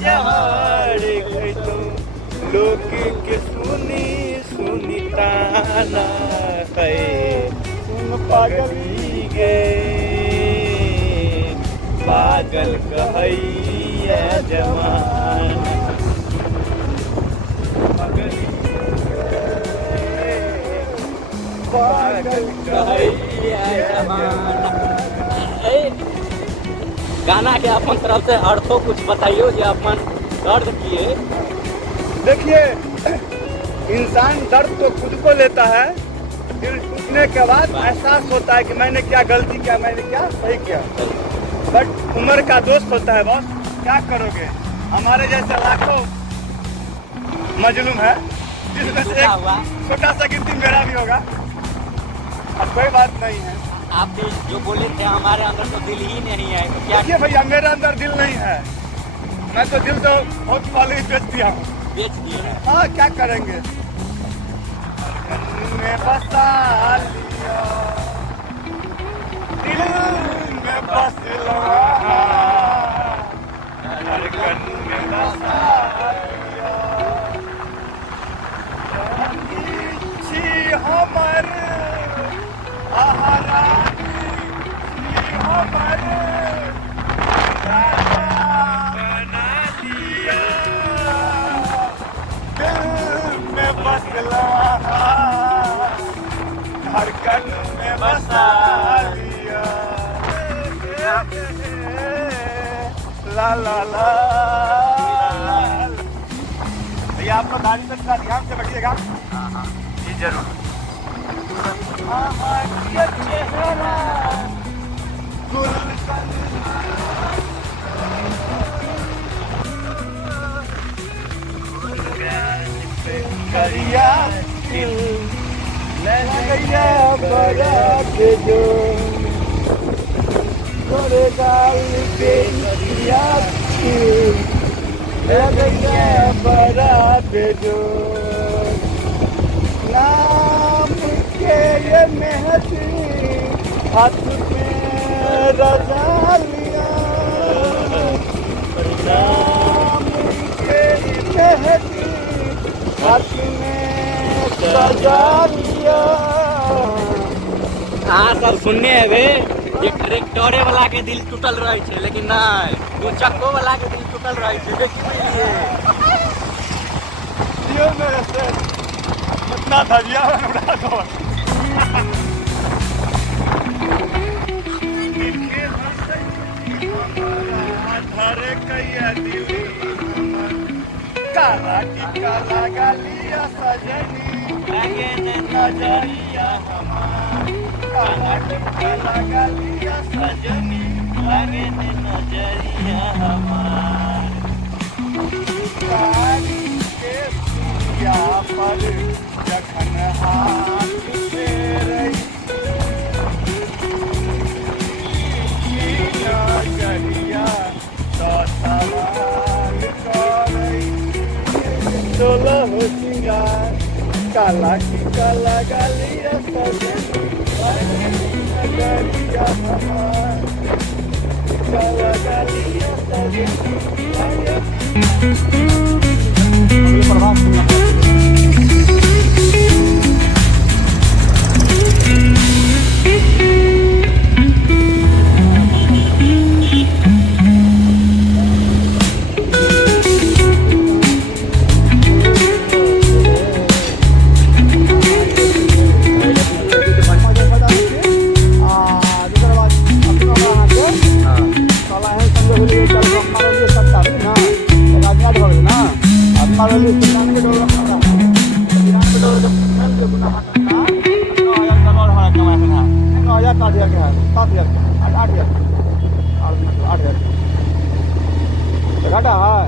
जहाड़ गई तो लोग के सुनी सुनी ताना है सुन पागली गे पागल कहैया जमाना पागल कहैया जमाना। गाना के अपन तरफ से अर्थों कुछ बताइयो जो अपन दर्द किए। देखिए, इंसान दर्द तो खुद को लेता है, दिल टूटने के बाद एहसास होता है कि मैंने क्या गलती किया, मैंने क्या सही किया। बट उम्र का दोस्त होता है बॉस, क्या करोगे। हमारे जैसे लाखों मजलूम है, जिसमें से एक छोटा सा गिनती मेरा भी होगा। अब कोई बात नहीं है। आप भी जो बोले थे हमारे अंदर तो दिल ही नहीं है, तो क्या देखिए भैया, मेरे अंदर दिल नहीं है, मैं तो दिल तो बहुत पहले ही बेच दिया हूँ। बेच दिए हैं? हाँ, क्या करेंगे। में बसा लिया, दिल में बस धड़कन में बसा लिया, हमर आहारानी हमर बना दिया, दिल में बसला धड़कन में बसा लिया। ला ला ला भैया, आप लोग गाड़ी में थोड़ा ध्यान से बैठिएगा। जी जरूर। करिया दिल गैया बड़ा के जो तोरे गाल पे करिया गैया बड़ा के जो नाम के ये मेहदी हाथ में रजा लिया, नाम के मेहदी हाथ में सजा लिया। हाँ सब सुनने है वे, ये ट्रैक्टरे वाला के दिल टूटल रहे छे, लेकिन नहीं, दू चक्को वाला के दिल टूटल रहे छे। देखिए ये मेरे से इतना धजिया बना दो। धरे कैया दिल काला टीका लगा लिया सजनी, लगे नजरिया हमार, काला टीका लगा लिया सजनी लगे नजरिया हमार। गाड़ी के पिया पर जखन हाथ फेरई, नजरिया तो सवाल करई, सोलह सिंगार काला टीका लगा लिया सजनी, नजरिया हमार, काला लगा लिया सजनी। घाटा है।